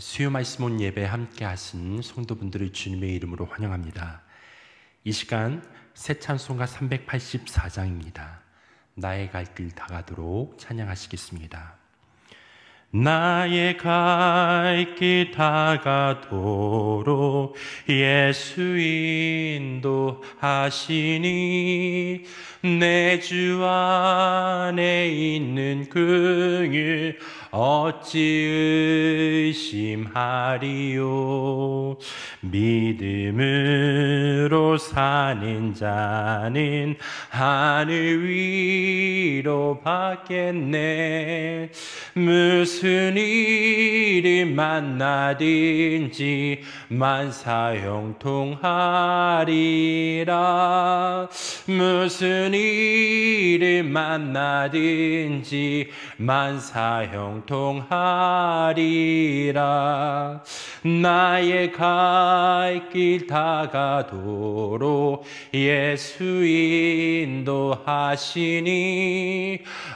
수요 말씀온 예배 함께 하신 성도분들을 주님의 이름으로 환영합니다. 이 시간 새 찬송가 384장입니다. 나의 갈 길 다가도록 찬양하시겠습니다. 나의 갈 길 다가도록 예수 인도하시니 내 주 안에 있는 긍휼 어찌 의심하리요. 믿음으로 사는 자는 하늘 위로 받겠네. 무슨 일을 만나든지 만사형통하리라. 무슨 일을 만나든지 만사형통하리라. 나의 갈 길 다가도록 예수 인도하시니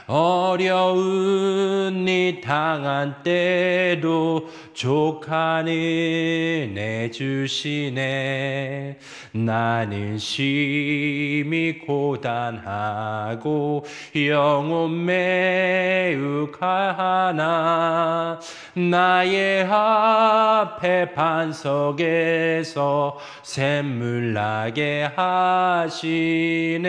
어려운 일 당한 때도 족한 은혜 주시네. 나는 심히 고단하고 영혼 매우 가하나 나의 앞에 반석에서 샘물 나게 하시네.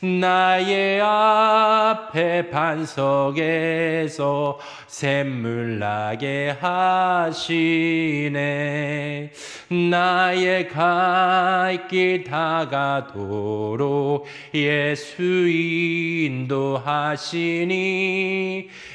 나의 앞에 반석에서 샘물 나게 하시네. 나의 갈 길 다가도록 예수 인도하시니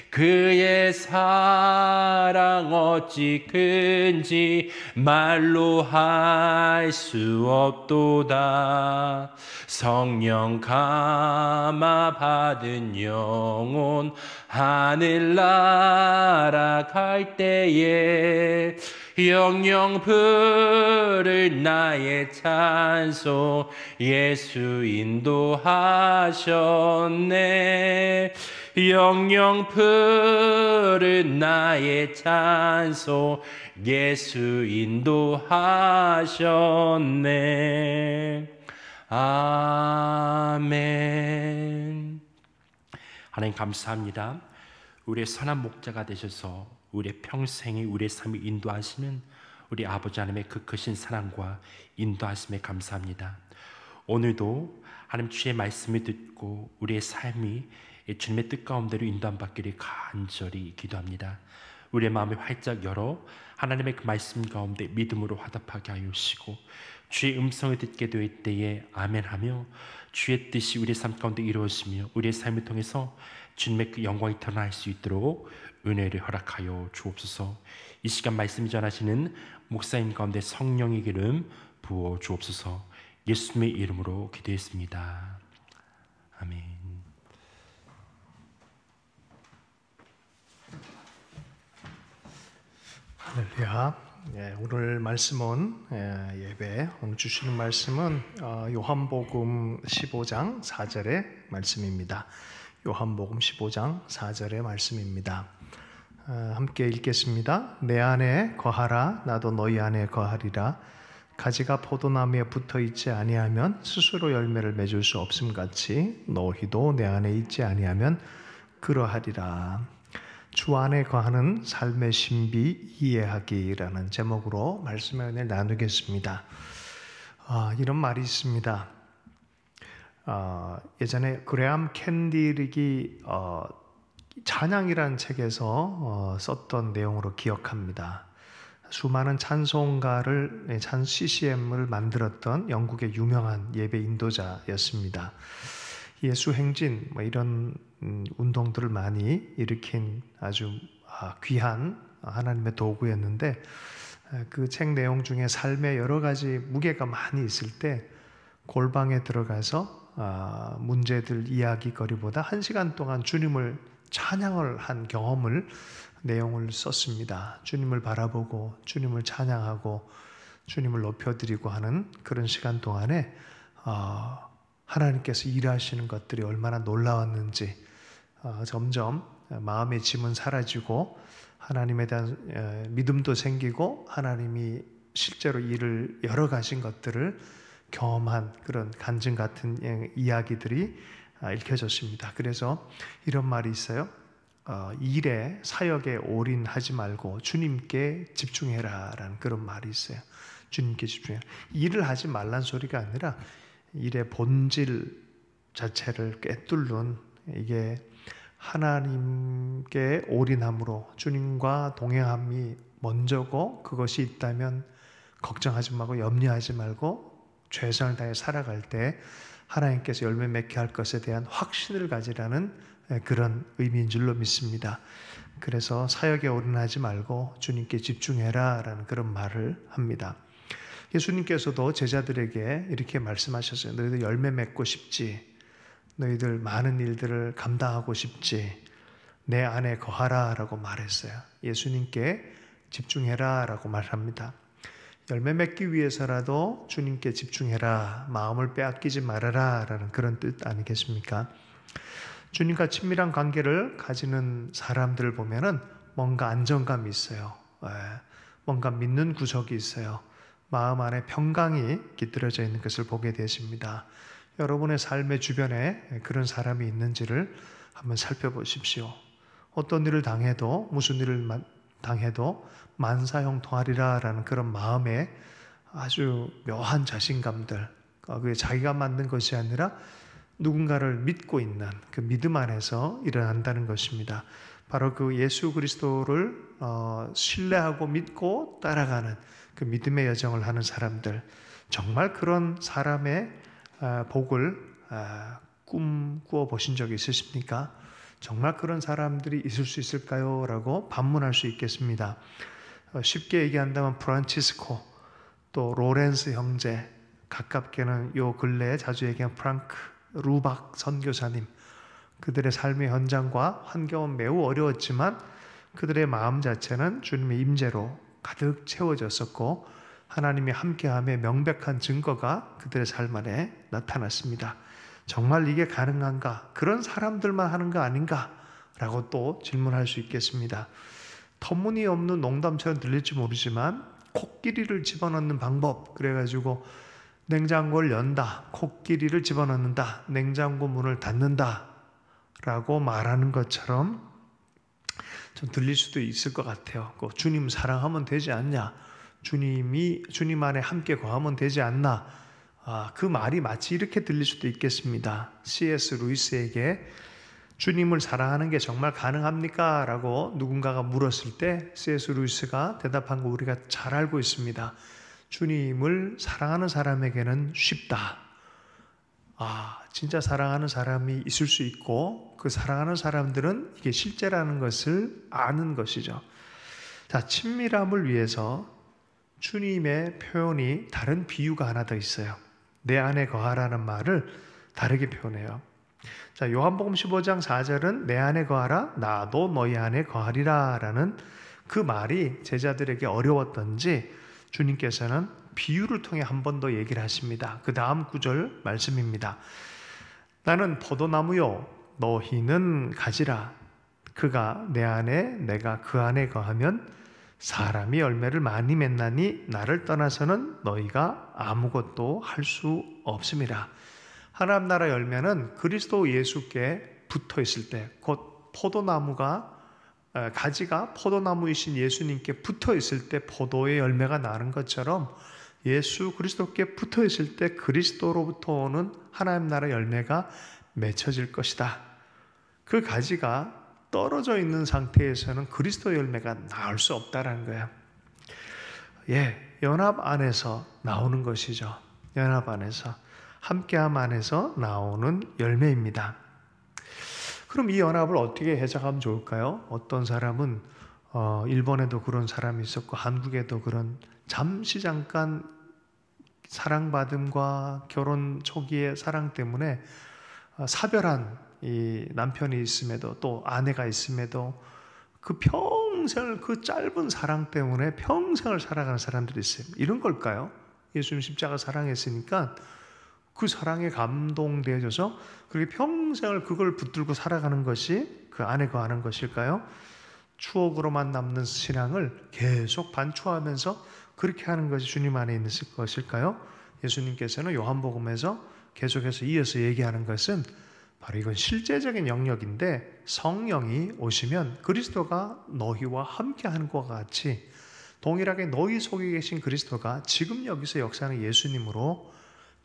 그의 사랑 어찌 큰지 말로 할 수 없도다. 성령 감화 받은 영혼 하늘 날아갈 때에 영영 부를 나의 찬송 예수 인도하셨네. 영영 부를 나의 찬송 예수 인도하셨네. 아멘. 하나님 감사합니다. 우리의 선한 목자가 되셔서 우리의 평생에 우리의 삶을 인도하시는 우리 아버지 하나님의 그 크신 사랑과 인도하심에 감사합니다. 오늘도 하나님 주의 말씀을 듣고 우리의 삶이 주님의 뜻 가운데로 인도함 받기를 간절히 기도합니다. 우리의 마음을 활짝 열어 하나님의 그 말씀 가운데 믿음으로 화답하게 하여 주시고 주의 음성을 듣게 될 때에 아멘하며 주의 뜻이 우리의 삶 가운데 이루어지며 우리의 삶을 통해서 주님의 그 영광이 드러날 수 있도록 은혜를 허락하여 주옵소서. 이 시간 말씀 전하시는 목사님 가운데 성령의 기름 부어 주옵소서. 예수님의 이름으로 기도했습니다. 아멘. 할렐루야. 오늘 말씀은 예배 오늘 주시는 말씀은 요한복음 15장 4절의 말씀입니다. 요한복음 15장 4절의 말씀입니다. 함께 읽겠습니다. 내 안에 거하라 나도 너희 안에 거하리라. 가지가 포도나무에 붙어 있지 아니하면 스스로 열매를 맺을 수 없음같이 너희도 내 안에 있지 아니하면 그러하리라. 주 안에 거하는 삶의 신비 이해하기라는 제목으로 말씀의 은혜를 나누겠습니다. 이런 말이 있습니다. 예전에 그레암 캔디릭이 찬양이라는 책에서 썼던 내용으로 기억합니다. 수많은 찬송가를 CCM을 만들었던 영국의 유명한 예배 인도자였습니다. 예수 행진 이런 운동들을 많이 일으킨 아주 귀한 하나님의 도구였는데 그 책 내용 중에 삶의 여러 가지 무게가 많이 있을 때 골방에 들어가서 문제들 이야기거리보다 1시간 동안 주님을 찬양을 한 경험을 내용을 썼습니다. 주님을 바라보고 주님을 찬양하고 주님을 높여드리고 하는 그런 시간 동안에 하나님께서 일하시는 것들이 얼마나 놀라웠는지 점점 마음의 짐은 사라지고 하나님에 대한 믿음도 생기고 하나님이 실제로 일을 열어 가신 것들을 경험한 그런 간증 같은 이야기들이 읽혀졌습니다. 그래서 이런 말이 있어요. 일에 사역에 올인하지 말고 주님께 집중해라 라는 그런 말이 있어요. 주님께 집중해라. 일을 하지 말란 소리가 아니라 일의 본질 자체를 꿰뚫는, 이게 하나님께 올인함으로 주님과 동행함이 먼저고, 그것이 있다면 걱정하지 말고 염려하지 말고 최선을 다해 살아갈 때 하나님께서 열매 맺게 할 것에 대한 확신을 가지라는 그런 의미인 줄로 믿습니다. 그래서 사역에 올인하지 말고 주님께 집중해라 라는 그런 말을 합니다. 예수님께서도 제자들에게 이렇게 말씀하셨어요. 너희들 열매 맺고 싶지? 너희들 많은 일들을 감당하고 싶지? 내 안에 거하라 라고 말했어요. 예수님께 집중해라 라고 말합니다. 열매 맺기 위해서라도 주님께 집중해라, 마음을 빼앗기지 말아라 라는 그런 뜻 아니겠습니까? 주님과 친밀한 관계를 가지는 사람들을 보면은 뭔가 안정감이 있어요. 뭔가 믿는 구석이 있어요. 마음 안에 평강이 깃들어져 있는 것을 보게 되십니다. 여러분의 삶의 주변에 그런 사람이 있는지를 한번 살펴보십시오. 어떤 일을 당해도, 무슨 일을 당해도 만사형통하리라 라는 그런 마음에 아주 묘한 자신감들, 그게 자기가 만든 것이 아니라 누군가를 믿고 있는 그 믿음 안에서 일어난다는 것입니다. 바로 그 예수 그리스도를 신뢰하고 믿고 따라가는 그 믿음의 여정을 하는 사람들, 정말 그런 사람의 복을 꿈꾸어 보신 적이 있으십니까? 정말 그런 사람들이 있을 수 있을까요? 라고 반문할 수 있겠습니다. 쉽게 얘기한다면 프란치스코, 또 로렌스 형제, 가깝게는 요 근래에 자주 얘기한 프랑크 루박 선교사님, 그들의 삶의 현장과 환경은 매우 어려웠지만 그들의 마음 자체는 주님의 임재로 가득 채워졌었고 하나님이 함께함의 명백한 증거가 그들의 삶 안에 나타났습니다. 정말 이게 가능한가? 그런 사람들만 하는 거 아닌가? 라고 또 질문할 수 있겠습니다. 터무니없는 농담처럼 들릴지 모르지만 코끼리를 집어넣는 방법, 그래가지고 냉장고를 연다, 코끼리를 집어넣는다, 냉장고 문을 닫는다 라고 말하는 것처럼 좀 들릴 수도 있을 것 같아요. 주님 사랑하면 되지 않냐? 주님 안에 함께 거하면 되지 않나? 그 말이 마치 이렇게 들릴 수도 있겠습니다. C.S. 루이스에게 주님을 사랑하는 게 정말 가능합니까? 라고 누군가가 물었을 때 C.S. 루이스가 대답한 거 우리가 잘 알고 있습니다. 주님을 사랑하는 사람에게는 쉽다. 진짜 사랑하는 사람이 있을 수 있고 그 사랑하는 사람들은 이게 실제라는 것을 아는 것이죠. 자, 친밀함을 위해서 주님의 표현이 다른 비유가 하나 더 있어요. 내 안에 거하라는 말을 다르게 표현해요. 자, 요한복음 15장 4절은 내 안에 거하라, 나도 너희 안에 거하리라 라는 그 말이 제자들에게 어려웠던지 주님께서는 비유를 통해 한 번 더 얘기를 하십니다. 그 다음 구절 말씀입니다. 나는 포도나무요, 너희는 가지라. 그가 내 안에, 내가 그 안에 거하면 사람이 열매를 많이 맺나니 나를 떠나서는 너희가 아무것도 할 수 없음이라. 하나님 나라 열매는 그리스도 예수께 붙어 있을 때, 곧 포도나무가 가지가 포도나무이신 예수님께 붙어 있을 때 포도의 열매가 나는 것처럼 예수 그리스도께 붙어 있을 때 그리스도로부터 오는 하나님 나라 열매가 맺혀질 것이다. 그 가지가 떨어져 있는 상태에서는 그리스도 열매가 나올 수 없다라는 거예요. 연합 안에서 나오는 것이죠. 연합 안에서, 함께함 안에서 나오는 열매입니다. 그럼 이 연합을 어떻게 해석하면 좋을까요? 어떤 사람은 일본에도 그런 사람이 있었고 한국에도 그런, 잠깐 사랑받음과 결혼 초기의 사랑 때문에 사별한 이 남편이 있음에도 또 아내가 있음에도 그 평생을, 그 짧은 사랑 때문에 평생을 살아가는 사람들이 있어요. 이런 걸까요? 예수님 십자가 사랑했으니까 그 사랑에 감동되어져서 그렇게 평생을 그걸 붙들고 살아가는 것이 그 안에 거하는 것일까요? 추억으로만 남는 신앙을 계속 반추하면서 그렇게 하는 것이 주님 안에 있는 것일까요? 예수님께서는 요한복음에서 계속해서 이어서 얘기하는 것은 바로 이건 실제적인 영역인데, 성령이 오시면 그리스도가 너희와 함께하는 것과 같이 동일하게 너희 속에 계신 그리스도가 지금 여기서 역사하는 예수님으로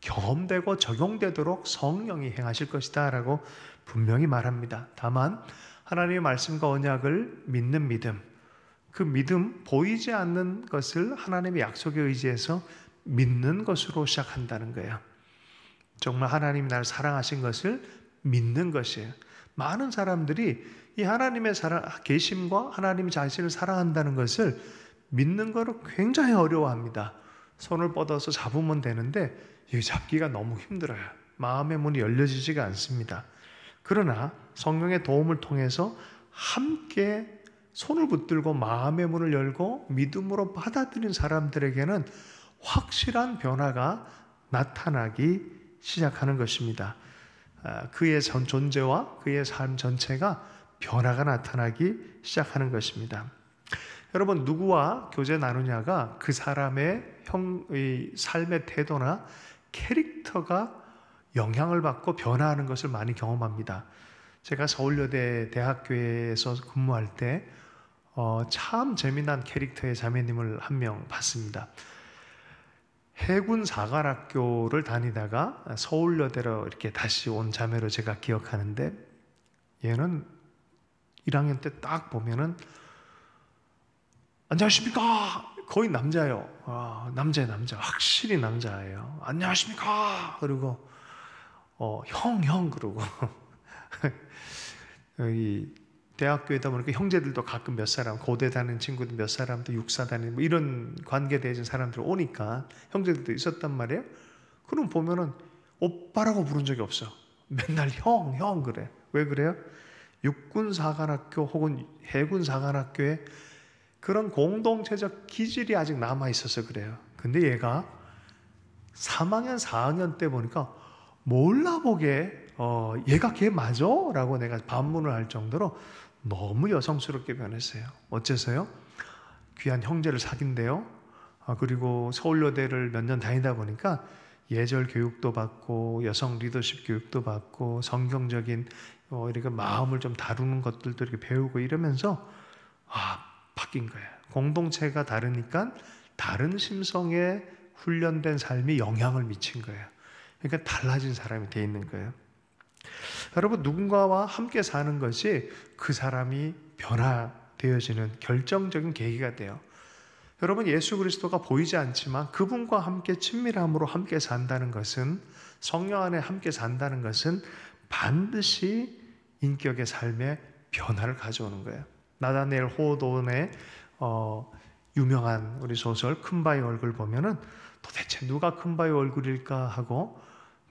경험되고 적용되도록 성령이 행하실 것이다 라고 분명히 말합니다. 다만 하나님의 말씀과 언약을 믿는 믿음, 그 믿음, 보이지 않는 것을 하나님의 약속에 의지해서 믿는 것으로 시작한다는 거예요. 정말 하나님이 나를 사랑하신 것을 믿는 것이에요. 많은 사람들이 이 하나님의 계심과 하나님 자신을 사랑한다는 것을 믿는 것을 굉장히 어려워합니다. 손을 뻗어서 잡으면 되는데 이 잡기가 너무 힘들어요. 마음의 문이 열려지지가 않습니다. 그러나 성령의 도움을 통해서 함께 손을 붙들고 마음의 문을 열고 믿음으로 받아들인 사람들에게는 확실한 변화가 나타나기 시작하는 것입니다. 그의 존재와 그의 삶 전체가 변화가 나타나기 시작하는 것입니다. 여러분, 누구와 교제 나누냐가 그 사람의 삶의 태도나 캐릭터가 영향을 받고 변화하는 것을 많이 경험합니다. 제가 서울여대 대학교에서 근무할 때 참 재미난 캐릭터의 자매님을 한 명 봤습니다. 해군 사관학교를 다니다가 서울여대로 이렇게 다시 온 자매로 제가 기억하는데, 얘는 1학년 때 딱 보면은 안녕하십니까? 거의 남자예요. 남자 확실히 남자예요. 안녕하십니까? 그리고 형 그러고 여기 대학교에다 보니까 형제들도 가끔 몇 사람, 고대 다니는 친구들 몇 사람, 또 육사 다니는 뭐 이런 관계 되어진 사람들 오니까 형제들도 있었단 말이에요. 그럼 보면은 오빠라고 부른 적이 없어. 맨날 형 그래. 왜 그래요? 육군사관학교 혹은 해군사관학교에 그런 공동체적 기질이 아직 남아 있어서 그래요. 근데 얘가 3학년, 4학년 때 보니까 몰라보게 얘가 걔 맞아? 라고 내가 반문을 할 정도로 너무 여성스럽게 변했어요. 어째서요? 귀한 형제를 사귄대요. 그리고 서울여대를 몇 년 다니다 보니까 예절 교육도 받고 여성 리더십 교육도 받고 성경적인 이렇게 마음을 좀 다루는 것들도 이렇게 배우고 이러면서 바뀐 거예요. 공동체가 다르니까 다른 심성에 훈련된 삶이 영향을 미친 거예요. 그러니까 달라진 사람이 돼 있는 거예요. 여러분, 누군가와 함께 사는 것이 그 사람이 변화되어지는 결정적인 계기가 돼요. 여러분, 예수 그리스도가 보이지 않지만 그분과 함께 친밀함으로 함께 산다는 것은, 성령 안에 함께 산다는 것은 반드시 인격의 삶에 변화를 가져오는 거예요. 나다니엘 호돈의 유명한 우리 소설 큰바위 얼굴 보면은 도대체 누가 큰바위 얼굴일까 하고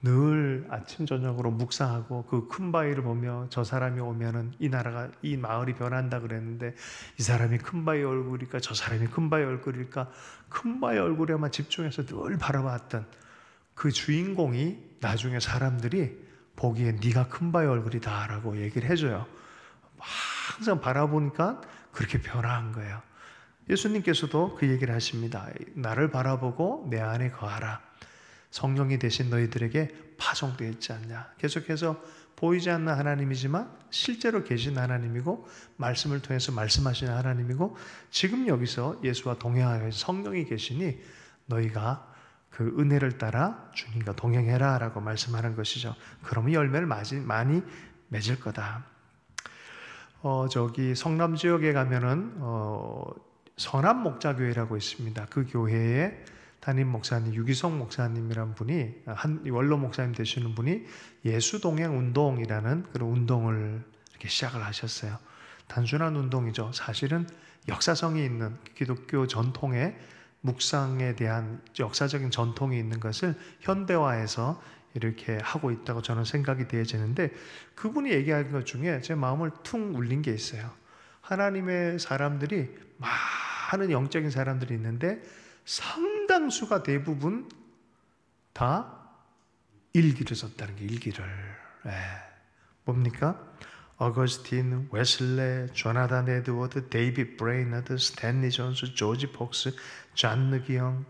늘 아침 저녁으로 묵상하고 그 큰바위를 보며 저 사람이 오면은 이 마을이 변한다 그랬는데 이 사람이 큰바위 얼굴일까 저 사람이 큰바위 얼굴일까, 큰바위 얼굴에만 집중해서 늘 바라봤던 그 주인공이 나중에 사람들이 보기에 네가 큰바위 얼굴이다 라고 얘기를 해줘요. 항상 바라보니까 그렇게 변화한 거예요. 예수님께서도 그 얘기를 하십니다. 나를 바라보고 내 안에 거하라. 성령이 되신 너희들에게 파송되어 있지 않냐. 계속해서 보이지 않는 하나님이지만 실제로 계신 하나님이고 말씀을 통해서 말씀하시는 하나님이고 지금 여기서 예수와 동행하여 성령이 계시니 너희가 그 은혜를 따라 주님과 동행해라 라고 말씀하는 것이죠. 그러면 열매를 많이 맺을 거다. 저기 성남 지역에 가면은 선한 목자교회라고 있습니다. 그 교회에 담임 목사님 유기성 목사님이란 분이 원로 목사님 되시는 분이 예수동행 운동이라는 그런 운동을 이렇게 시작을 하셨어요. 단순한 운동이죠. 사실은 역사성이 있는 기독교 전통의 묵상에 대한 역사적인 전통이 있는 것을 현대화해서 이렇게 하고 있다고 저는 생각이 되어지는데, 그분이 얘기하는 것 중에 제 마음을 퉁 울린 게 있어요. 하나님의 사람들이 많은 영적인 사람들이 있는데 상당수가 대부분 다 일기를 썼다는 게 일기를. 뭡니까? 어거스틴, 웨슬레, 조나단 에드워드, 데이빗 브레이너드, 스탠리 존스, 조지 폭스, 존 느기영,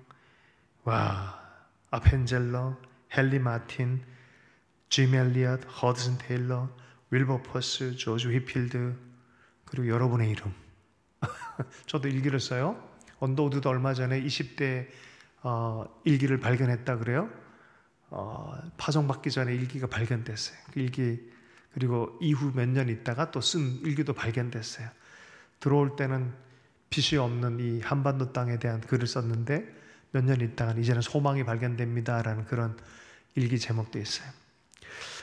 아펜젤러, 헨리 마틴, 짐 엘리엇, 허드슨 테일러, 윌버퍼스, 조지 휘필드, 그리고 여러분의 이름. 저도 일기를 써요. 언더우드도 얼마 전에 20대 일기를 발견했다 그래요. 파송받기 전에 일기가 발견됐어요. 그 일기, 그리고 이후 몇 년 있다가 또 쓴 일기도 발견됐어요. 들어올 때는 빛이 없는 이 한반도 땅에 대한 글을 썼는데 몇 년 있다가 이제는 소망이 발견됩니다라는 그런 일기 제목도 있어요.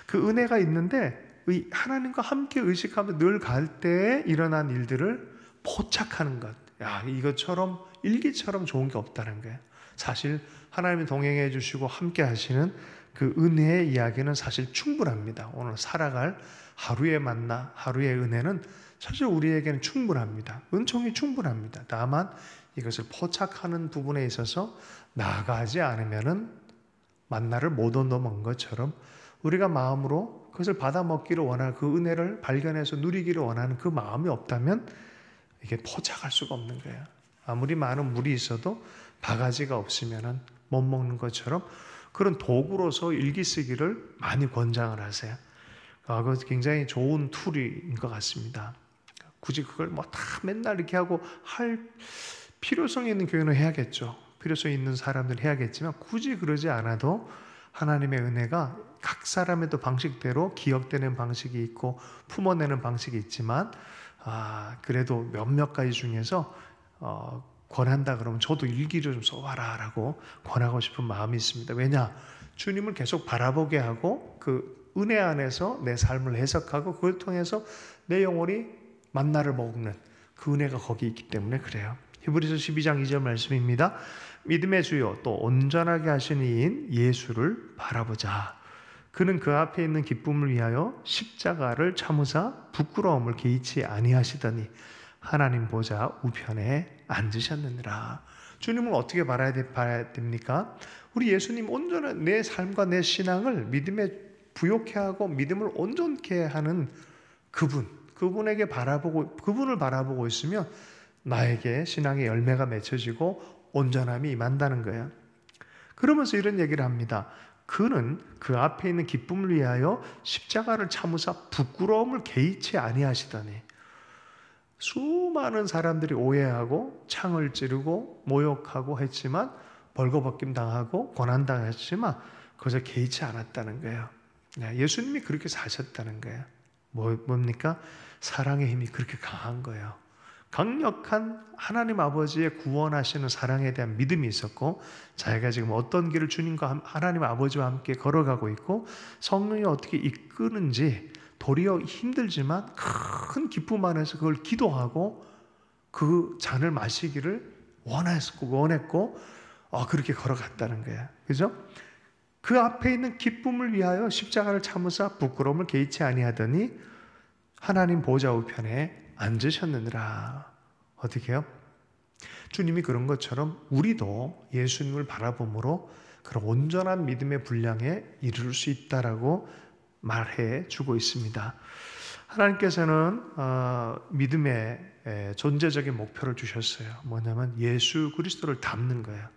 그 은혜가 있는데 하나님과 함께 의식하며 늘 갈 때에 일어난 일들을 포착하는 것. 이것처럼 일기처럼 좋은 게 없다는 거예요. 사실 하나님이 동행해 주시고 함께 하시는 그 은혜의 이야기는 사실 충분합니다. 오늘 살아갈 하루의 만나, 하루의 은혜는 사실 우리에게는 충분합니다. 은총이 충분합니다. 다만 이것을 포착하는 부분에 있어서 나아가지 않으면은 만나를 못 얻어먹은 것처럼 우리가 마음으로 그것을 받아먹기를 원하는 그 은혜를 발견해서 누리기를 원하는 그 마음이 없다면 이게 포착할 수가 없는 거예요. 아무리 많은 물이 있어도 바가지가 없으면은 못 먹는 것처럼 그런 도구로서 일기 쓰기를 많이 권장을 하세요. 그것이 굉장히 좋은 툴인 것 같습니다. 굳이 그걸 다 맨날 이렇게 하고 할 필요성이 있는 교회는 해야겠죠. 필요성이 있는 사람들은 해야겠지만 굳이 그러지 않아도 하나님의 은혜가 각 사람의 또 방식대로 기억되는 방식이 있고 품어내는 방식이 있지만 그래도 몇몇 가지 중에서 권한다 그러면 저도 일기를 좀 써봐라 라고 권하고 싶은 마음이 있습니다. 왜냐? 주님을 계속 바라보게 하고 그 은혜 안에서 내 삶을 해석하고 그걸 통해서 내 영혼이 만나를 먹는 그 은혜가 거기 있기 때문에 그래요. 히브리서 12장 2절 말씀입니다. 믿음의 주요 또 온전하게 하신 이인 예수를 바라보자. 그는 그 앞에 있는 기쁨을 위하여 십자가를 참으사 부끄러움을 개의치 아니하시더니 하나님 보좌 우편에 앉으셨느니라. 주님을 어떻게 봐야 됩니까? 우리 예수님 온전한 내 삶과 내 신앙을 믿음에 부욕해 하고 믿음을 온전케 하는 그분에게 그분을 바라보고 있으면 나에게 신앙의 열매가 맺혀지고 온전함이 임한다는 거예요. 그러면서 이런 얘기를 합니다. 그는 그 앞에 있는 기쁨을 위하여 십자가를 참으사 부끄러움을 개의치 아니하시더니. 수많은 사람들이 오해하고 창을 찌르고 모욕하고 했지만 벌거벗김 당하고 고난당했지만 그것을 개의치 않았다는 거예요. 예수님이 그렇게 사셨다는 거예요. 뭡니까? 사랑의 힘이 그렇게 강한 거예요. 강력한 하나님 아버지의 구원하시는 사랑에 대한 믿음이 있었고 자기가 지금 어떤 길을 주님과 하나님 아버지와 함께 걸어가고 있고 성령이 어떻게 이끄는지 도리어 힘들지만 큰 기쁨 안에서 그걸 기도하고 그 잔을 마시기를 원했고 그렇게 걸어갔다는 거예요. 그죠? 그 앞에 있는 기쁨을 위하여 십자가를 참으사 부끄러움을 개의치 아니하더니 하나님 보좌 우편에 앉으셨느니라. 어떻게 해요? 주님이 그런 것처럼 우리도 예수님을 바라봄으로 그런 온전한 믿음의 분량에 이를 수 있다라고 말해 주고 있습니다. 하나님께서는 믿음의 존재적인 목표를 주셨어요. 뭐냐면 예수 그리스도를 닮는 거예요.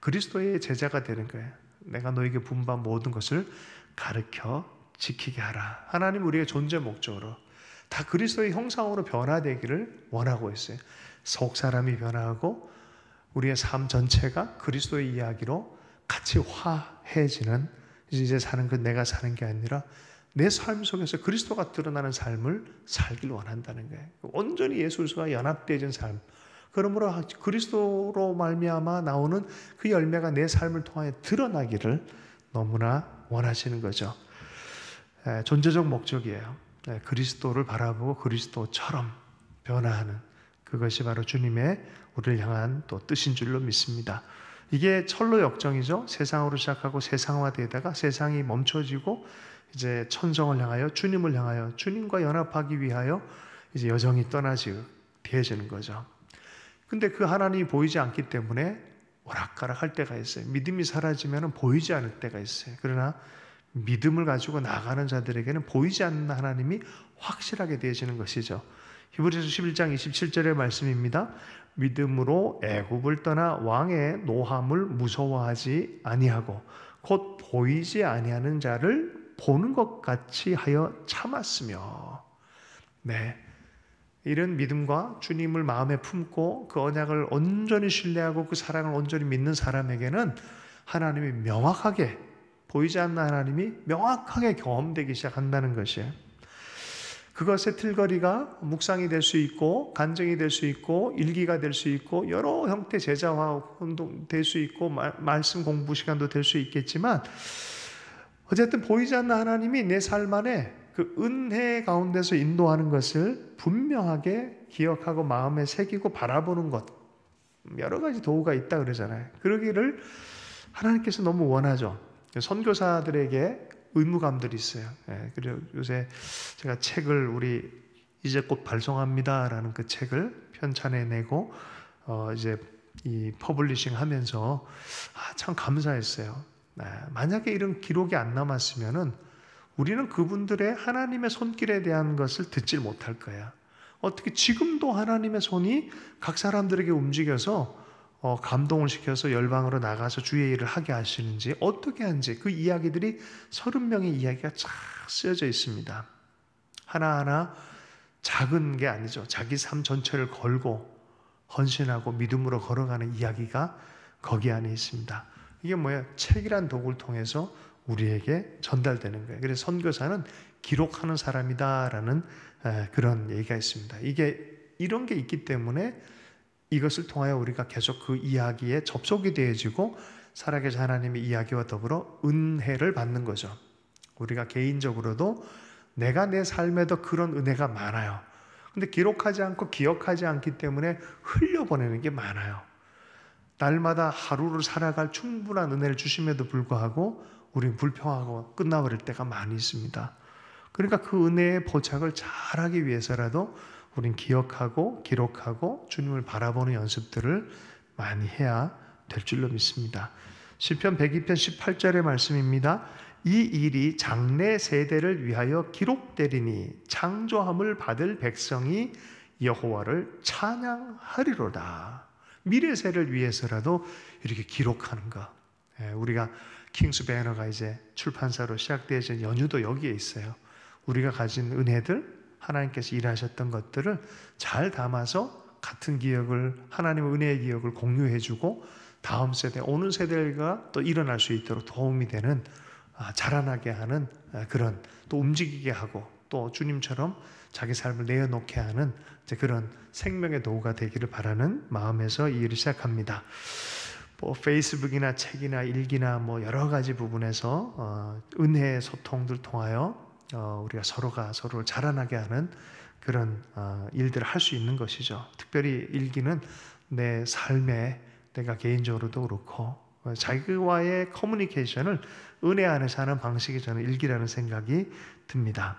그리스도의 제자가 되는 거예요. 내가 너에게 분부한 모든 것을 가르쳐 지키게 하라. 하나님 우리의 존재 목적으로 다 그리스도의 형상으로 변화되기를 원하고 있어요. 속 사람이 변화하고 우리의 삶 전체가 그리스도의 이야기로 같이 화해지는 이제 사는 건 내가 사는 게 아니라 내 삶 속에서 그리스도가 드러나는 삶을 살길 원한다는 거예요. 온전히 예수와 연합되어진 삶. 그러므로 그리스도로 말미암아 나오는 그 열매가 내 삶을 통하여 드러나기를 너무나 원하시는 거죠. 존재적 목적이에요. 그리스도를 바라보고 그리스도처럼 변화하는 그것이 바로 주님의 우리를 향한 또 뜻인 줄로 믿습니다. 이게 철로 역정이죠. 세상으로 시작하고 세상화되다가 세상이 멈춰지고 이제 천성을 향하여 주님을 향하여 주님과 연합하기 위하여 이제 여정이 떠나지는 거죠. 근데 그 하나님이 보이지 않기 때문에 오락가락 할 때가 있어요. 믿음이 사라지면 보이지 않을 때가 있어요. 그러나 믿음을 가지고 나가는 자들에게는 보이지 않는 하나님이 확실하게 되어지는 것이죠. 히브리서 11장 27절의 말씀입니다. 믿음으로 애굽을 떠나 왕의 노함을 무서워하지 아니하고 곧 보이지 아니하는 자를 보는 것 같이 하여 참았으며. 네, 이런 믿음과 주님을 마음에 품고 그 언약을 온전히 신뢰하고 그 사랑을 온전히 믿는 사람에게는 하나님이 명확하게, 보이지 않는 하나님이 명확하게 경험되기 시작한다는 것이에요. 그것의 틀거리가 묵상이 될 수 있고 간증이 될 수 있고 일기가 될 수 있고 여러 형태 제자화 운동 될 수 있고 말씀 공부 시간도 될 수 있겠지만, 어쨌든 보이지 않는 하나님이 내 삶 안에 그 은혜 가운데서 인도하는 것을 분명하게 기억하고 마음에 새기고 바라보는 것, 여러 가지 도구가 있다 그러잖아요. 그러기를 하나님께서 너무 원하죠. 선교사들에게 의무감들이 있어요. 그리고 요새 제가 책을 우리 이제 곧 발송합니다라는 그 책을 편찬해 내고 이제 이 퍼블리싱 하면서 참 감사했어요. 만약에 이런 기록이 안 남았으면은 우리는 그분들의 하나님의 손길에 대한 것을 듣질 못할 거야. 어떻게 지금도 하나님의 손이 각 사람들에게 움직여서 감동을 시켜서 열방으로 나가서 주의 일을 하게 하시는지, 어떻게 하는지 그 이야기들이 30명의 이야기가 쫙 쓰여져 있습니다. 하나하나 작은 게 아니죠. 자기 삶 전체를 걸고 헌신하고 믿음으로 걸어가는 이야기가 거기 안에 있습니다. 이게 뭐예요? 책이란 도구를 통해서 우리에게 전달되는 거예요. 그래서 선교사는 기록하는 사람이다라는 그런 얘기가 있습니다. 이게 이런 게 있기 때문에 이것을 통하여 우리가 계속 그 이야기에 접속이 되어지고 살아계신 하나님의 이야기와 더불어 은혜를 받는 거죠. 우리가 개인적으로도 내가 내 삶에도 그런 은혜가 많아요. 근데 기록하지 않고 기억하지 않기 때문에 흘려보내는 게 많아요. 날마다 하루를 살아갈 충분한 은혜를 주심에도 불구하고 우리는 불평하고 끝나버릴 때가 많이 있습니다. 그러니까 그 은혜의 포착을 잘하기 위해서라도 우린 기억하고 기록하고 주님을 바라보는 연습들을 많이 해야 될 줄로 믿습니다. 시편 102편 18절의 말씀입니다. 이 일이 장래 세대를 위하여 기록되리니 창조함을 받을 백성이 여호와를 찬양하리로다. 미래 세를 위해서라도 이렇게 기록하는 것. 우리가 킹스 배너가 이제 출판사로 시작되어진 연유도 여기에 있어요. 우리가 가진 은혜들, 하나님께서 일하셨던 것들을 잘 담아서 같은 기억을, 하나님의 은혜의 기억을 공유해주고 다음 세대, 오는 세대가 또 일어날 수 있도록 도움이 되는, 자라나게 하는 그런, 또 움직이게 하고 또 주님처럼 자기 삶을 내어놓게 하는 이제 그런 생명의 도구가 되기를 바라는 마음에서 이 일을 시작합니다. 뭐 페이스북이나 책이나 일기나 뭐 여러 가지 부분에서 은혜의 소통들 통하여 우리가 서로가 서로를 자라나게 하는 그런 일들을 할 수 있는 것이죠. 특별히 일기는 내 삶에 내가 개인적으로도 그렇고 자기와의 커뮤니케이션을 은혜 안에서 하는 방식이 저는 일기라는 생각이 듭니다.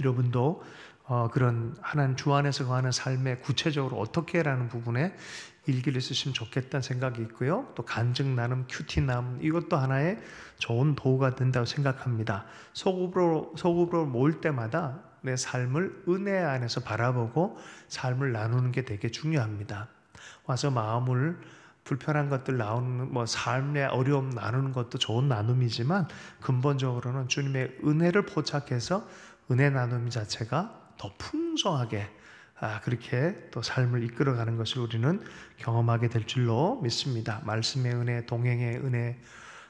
여러분도 그런 하나님 주 안에서 거하는 삶에 구체적으로 어떻게라는 부분에 일기를 쓰시면 좋겠다는 생각이 있고요. 또 간증 나눔, 큐티 나눔, 이것도 하나의 좋은 도구가 된다고 생각합니다. 소급으로 모일 때마다 내 삶을 은혜 안에서 바라보고 삶을 나누는 게 되게 중요합니다. 와서 마음을 불편한 것들 나오는, 뭐 삶의 어려움 나누는 것도 좋은 나눔이지만 근본적으로는 주님의 은혜를 포착해서 은혜 나눔 자체가 더 풍성하게 그렇게 또 삶을 이끌어가는 것을 우리는 경험하게 될 줄로 믿습니다. 말씀의 은혜, 동행의 은혜,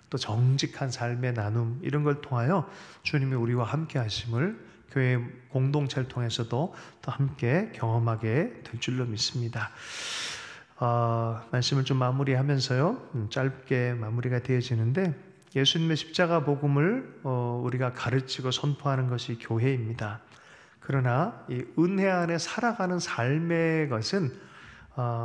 또 정직한 삶의 나눔, 이런 걸 통하여 주님이 우리와 함께 하심을 교회 공동체를 통해서도 또 함께 경험하게 될 줄로 믿습니다. 말씀을 좀 마무리하면서요, 짧게 마무리가 되어지는데, 예수님의 십자가 복음을 우리가 가르치고 선포하는 것이 교회입니다. 그러나 이 은혜 안에 살아가는 삶의 것은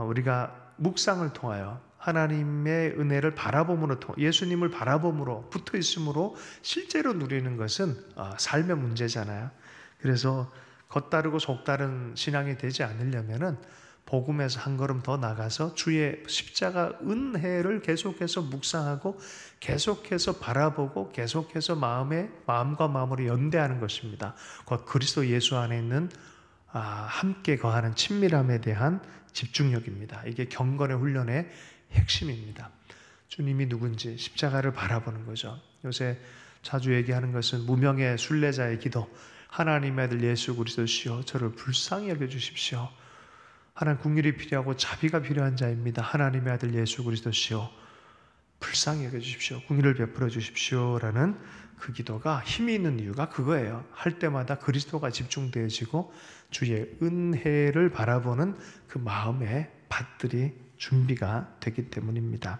우리가 묵상을 통하여 하나님의 은혜를 바라봄으로, 예수님을 바라봄으로, 붙어 있음으로 실제로 누리는 것은 삶의 문제잖아요. 그래서 겉다르고 속다른 신앙이 되지 않으려면은 복음에서 한 걸음 더 나가서 주의 십자가 은혜를 계속해서 묵상하고 계속해서 바라보고 계속해서 마음과 마음으로 연대하는 것입니다. 곧 그리스도 예수 안에 있는 함께 거하는 친밀함에 대한 집중력입니다. 이게 경건의 훈련의 핵심입니다. 주님이 누군지 십자가를 바라보는 거죠. 요새 자주 얘기하는 것은 무명의 순례자의 기도. 하나님의 아들 예수 그리스도시여 저를 불쌍히 여겨주십시오. 하나님 긍휼이 필요하고 자비가 필요한 자입니다. 하나님의 아들 예수 그리스도시여 불쌍히 여겨주십시오. 긍휼을 베풀어 주십시오라는 그 기도가 힘이 있는 이유가 그거예요. 할 때마다 그리스도가 집중되어지고 주의 은혜를 바라보는 그 마음의 밭들이 준비가 되기 때문입니다.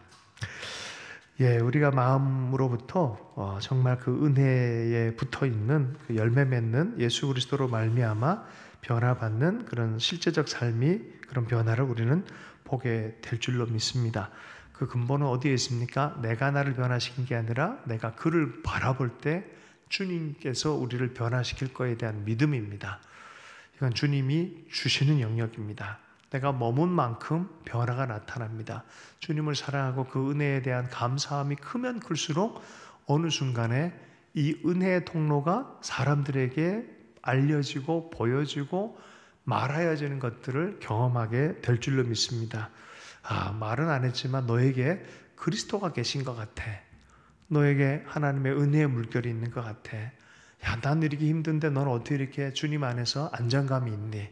우리가 마음으로부터 정말 그 은혜에 붙어있는 그 열매 맺는 예수 그리스도로 말미암아 변화받는 그런 실제적 삶이 그런 변화를 우리는 보게 될 줄로 믿습니다. 그 근본은 어디에 있습니까? 내가 나를 변화시킨 게 아니라 내가 그를 바라볼 때 주님께서 우리를 변화시킬 거에 대한 믿음입니다. 이건 주님이 주시는 영역입니다. 내가 머문 만큼 변화가 나타납니다. 주님을 사랑하고 그 은혜에 대한 감사함이 크면 클수록 어느 순간에 이 은혜의 통로가 사람들에게 알려지고 보여지고 말하여지는 것들을 경험하게 될 줄로 믿습니다. 말은 안 했지만 너에게 그리스도가 계신 것 같아. 너에게 하나님의 은혜의 물결이 있는 것 같아. 난 이렇게 힘든데 넌 어떻게 이렇게 주님 안에서 안정감이 있니?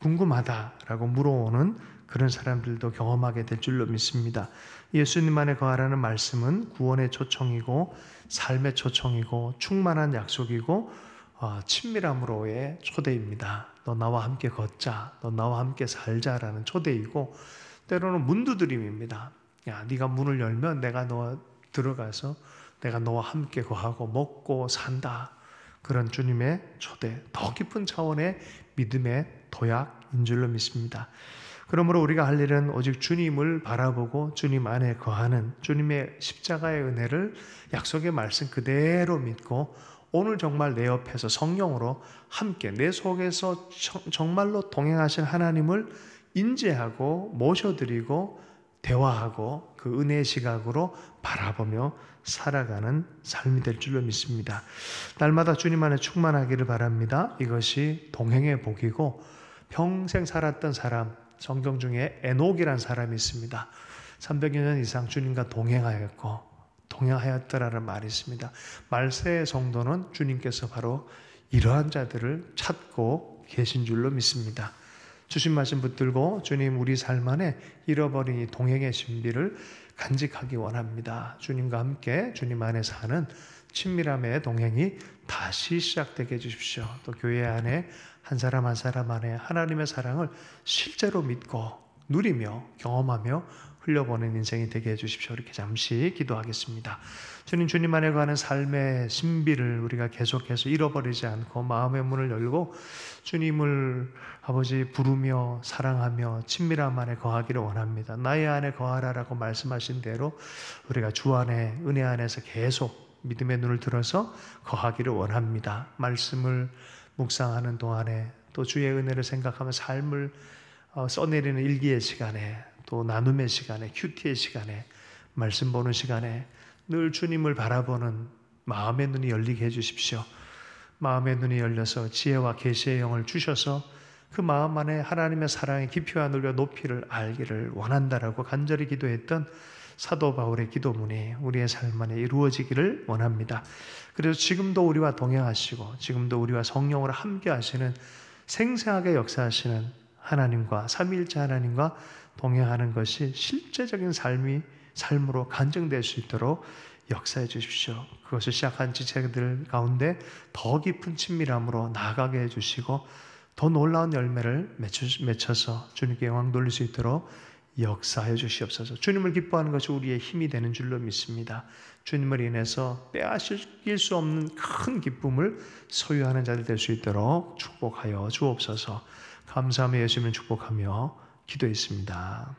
궁금하다라고 물어오는 그런 사람들도 경험하게 될 줄로 믿습니다. 예수님 안에 거하라는 말씀은 구원의 초청이고 삶의 초청이고 충만한 약속이고 친밀함으로의 초대입니다. 너 나와 함께 걷자, 너 나와 함께 살자라는 초대이고 때로는 문두드림입니다. 네가 문을 열면 내가 너 들어가서 내가 너와 함께 거하고 먹고 산다. 그런 주님의 초대, 더 깊은 차원의 믿음의 도약인 줄로 믿습니다. 그러므로 우리가 할 일은 오직 주님을 바라보고 주님 안에 거하는 주님의 십자가의 은혜를 약속의 말씀 그대로 믿고 오늘 정말 내 옆에서 성령으로 함께 내 속에서 정말로 동행하신 하나님을 인지하고 모셔드리고 대화하고 그 은혜의 시각으로 바라보며 살아가는 삶이 될 줄로 믿습니다. 날마다 주님 안에 충만하기를 바랍니다. 이것이 동행의 복이고 평생 살았던 사람, 성경 중에 에녹이라는 사람이 있습니다. 300여 년 이상 주님과 동행하였더라는 말이 있습니다. 말세의 성도는 주님께서 바로 이러한 자들을 찾고 계신 줄로 믿습니다. 주신 말씀 붙들고 주님 우리 삶 안에 잃어버린 이 동행의 신비를 간직하기 원합니다. 주님과 함께 주님 안에 사는 친밀함의 동행이 다시 시작되게 해주십시오. 또 교회 안에 한 사람 한 사람 안에 하나님의 사랑을 실제로 믿고 누리며 경험하며 흘려보는 인생이 되게 해주십시오. 이렇게 잠시 기도하겠습니다. 주님 안에 관한 삶의 신비를 우리가 계속해서 잃어버리지 않고 마음의 문을 열고 주님을 아버지 부르며 사랑하며 친밀함 안에 거하기를 원합니다. 나의 안에 거하라라고 말씀하신 대로 우리가 주 안에 은혜 안에서 계속 믿음의 눈을 들어서 거하기를 원합니다. 말씀을 묵상하는 동안에 또 주의 은혜를 생각하며 삶을 써내리는 일기의 시간에 또 나눔의 시간에 큐티의 시간에 말씀 보는 시간에 늘 주님을 바라보는 마음의 눈이 열리게 해주십시오. 마음의 눈이 열려서 지혜와 계시의 영을 주셔서 그 마음 안에 하나님의 사랑의 깊이와 넓이와 높이를 알기를 원한다라고 간절히 기도했던 사도 바울의 기도문이 우리의 삶 안에 이루어지기를 원합니다. 그래서 지금도 우리와 동행하시고 지금도 우리와 성령으로 함께 하시는 생생하게 역사하시는 하나님과 삼위일체 하나님과 동행하는 것이 실제적인 삶으로 간증될 수 있도록 역사해 주십시오. 그것을 시작한 지체들 가운데 더 깊은 친밀함으로 나아가게 해주시고 더 놀라운 열매를 맺혀서 주님께 영광 돌릴 수 있도록 역사해 주시옵소서. 주님을 기뻐하는 것이 우리의 힘이 되는 줄로 믿습니다. 주님을 인해서 빼앗길 수 없는 큰 기쁨을 소유하는 자들 될 수 있도록 축복하여 주옵소서. 감사하며 예수님을 축복하며 기도했습니다.